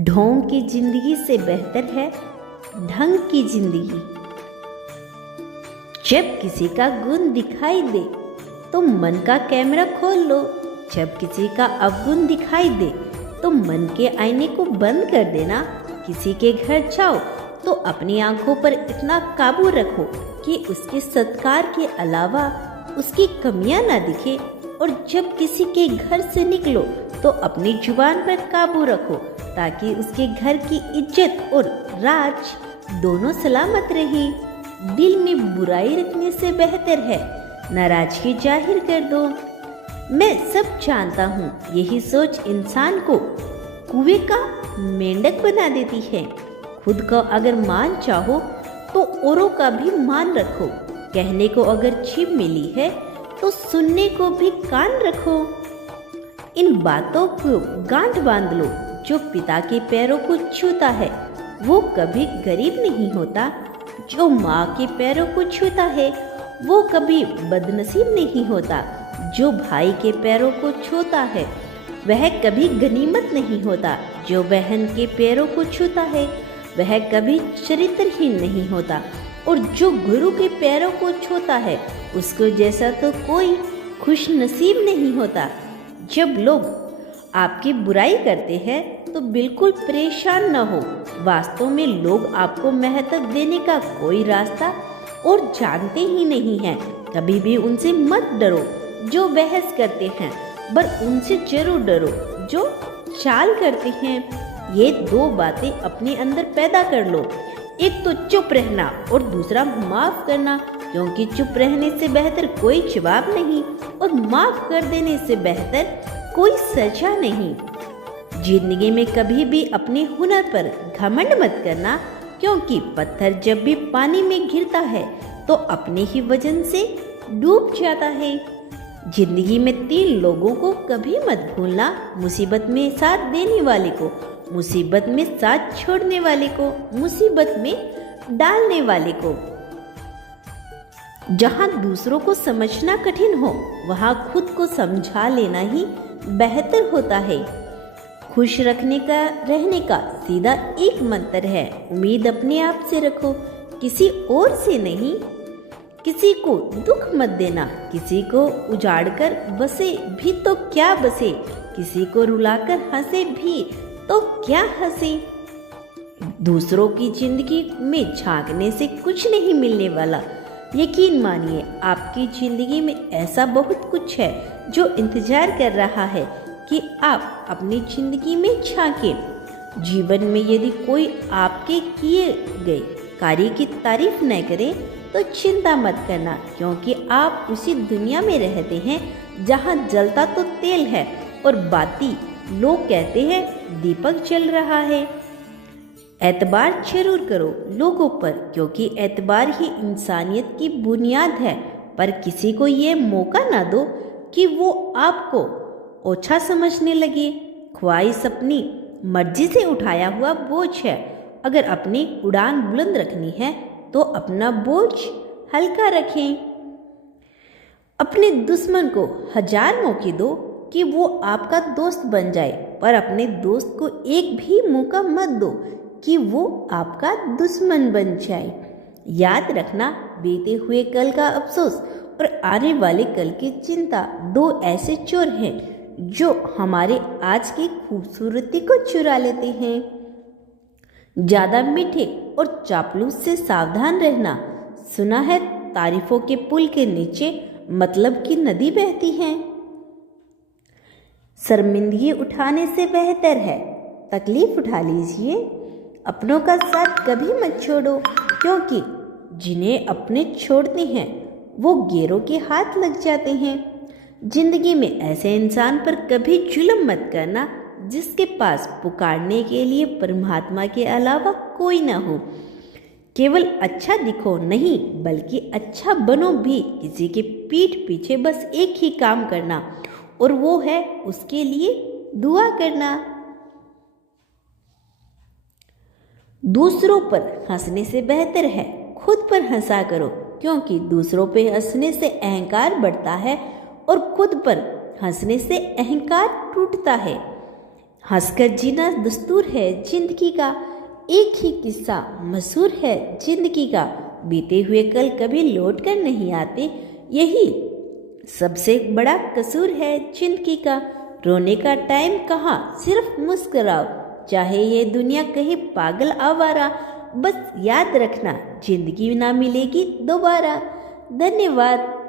ढोंग की जिंदगी से बेहतर है ढंग की जिंदगी। जब किसी का गुण दिखाई दे तो मन का कैमरा खोल लो। जब किसी का अवगुण दिखाई दे तो मन के आईने को बंद कर देना। किसी के घर जाओ तो अपनी आंखों पर इतना काबू रखो कि उसके सत्कार के अलावा उसकी कमियां ना दिखे। और जब किसी के घर से निकलो तो अपनी जुबान पर काबू रखो ताकि उसके घर की इज्जत और राज दोनों सलामत रहे। दिल में बुराई रखने से बेहतर है नाराजगी जाहिर कर दो। मैं सब जानता हूँ, यही सोच इंसान को कुएं का मेंढक बना देती है। खुद को अगर मान चाहो तो औरों का भी मान रखो। कहने को अगर जीभ मिली है तो सुनने को भी कान रखो। इन बातों को गांठ बांध लो। जो पिता के पैरों को छूता है वो कभी गरीब नहीं होता। जो माँ के पैरों को छूता है वो कभी बदनसीब नहीं होता। जो भाई के पैरों को छूता है वह कभी गनीमत नहीं होता। जो बहन के पैरों को छूता है वह कभी चरित्रहीन नहीं होता। और जो गुरु के पैरों को छूता है उसको जैसा तो कोई खुश नसीब नहीं होता। जब लोग आपकी बुराई करते हैं तो बिल्कुल परेशान न हो। वास्तव में लोग आपको महत्व देने का कोई रास्ता और जानते ही नहीं हैं। कभी भी उनसे मत डरो जो बहस करते हैं, पर उनसे जरूर डरो जो चाल करते हैं। ये दो बातें अपने अंदर पैदा कर लो। एक तो चुप रहना और दूसरा माफ करना, क्योंकि चुप रहने से बेहतर कोई जवाब नहीं और माफ कर देने से बेहतर कोई सजा नहीं। जिंदगी में कभी भी अपने हुनर पर घमंड मत करना, क्योंकि पत्थर जब भी पानी में गिरता है तो अपने ही वजन से डूब जाता है। जिंदगी में 3 लोगों को कभी मत भूलना, मुसीबत में साथ देने वाले को, मुसीबत में साथ छोड़ने वाले को, मुसीबत में डालने वाले को। जहां दूसरों को समझना कठिन हो वहां खुद को समझा लेना ही बेहतर होता है। खुश रहने का सीधा एक मंत्र है, उम्मीद अपने आप से रखो, किसी और से नहीं। किसी को दुख मत देना, किसी को उजाड़कर बसे भी तो क्या बसे, किसी को रुलाकर हंसे भी तो क्या हंसे। दूसरों की जिंदगी में झांकने से कुछ नहीं मिलने वाला। यकीन मानिए आपकी जिंदगी में ऐसा बहुत कुछ है जो इंतजार कर रहा है कि आप अपनी जिंदगी में झांकें। जीवन में यदि कोई आपके किए गए कार्य की तारीफ न करे तो चिंता मत करना, क्योंकि आप उसी दुनिया में रहते हैं जहां जलता तो तेल है और बाती लोग कहते हैं दीपक जल रहा है। एतबार जरूर करो लोगों पर, क्योंकि एतबार ही इंसानियत की बुनियाद है। पर किसी को ये मौका ना दो कि वो आपको ओछा समझने लगे। ख्वाहिश अपनी मर्जी से उठाया हुआ बोझ है। अगर अपनी उड़ान बुलंद रखनी है तो अपना बोझ हल्का रखें। अपने दुश्मन को 1000 मौके दो कि वो आपका दोस्त बन जाए, पर अपने दोस्त को एक भी मौका मत दो कि वो आपका दुश्मन बन जाए। याद रखना, बीते हुए कल का अफसोस और आने वाले कल की चिंता 2 ऐसे चोर हैं जो हमारे आज की खूबसूरती को चुरा लेते हैं। ज्यादा मीठे और चापलूस से सावधान रहना। सुना है तारीफों के पुल के नीचे मतलब की नदी बहती है। शर्मिंदगी उठाने से बेहतर है तकलीफ उठा लीजिए। अपनों का साथ कभी मत छोड़ो, क्योंकि जिन्हें अपने छोड़ते हैं वो गैरों के हाथ लग जाते हैं। जिंदगी में ऐसे इंसान पर कभी जुल्म मत करना जिसके पास पुकारने के लिए परमात्मा के अलावा कोई ना हो। केवल अच्छा दिखो नहीं बल्कि अच्छा बनो भी। किसी के पीठ पीछे बस एक ही काम करना, और वो है उसके लिए दुआ करना। दूसरों पर हंसने से बेहतर है खुद पर हंसा करो, क्योंकि दूसरों पे हंसने से अहंकार बढ़ता है और खुद पर हंसने से अहंकार टूटता है। हंसकर जीना दस्तूर है जिंदगी का, एक ही किस्सा मशहूर है जिंदगी का, बीते हुए कल कभी लौट कर नहीं आते, यही सबसे बड़ा कसूर है जिंदगी का। रोने का टाइम कहाँ, सिर्फ मुस्कुराओ, चाहे ये दुनिया कहे पागल आवारा, बस याद रखना जिंदगी ना मिलेगी दोबारा। धन्यवाद।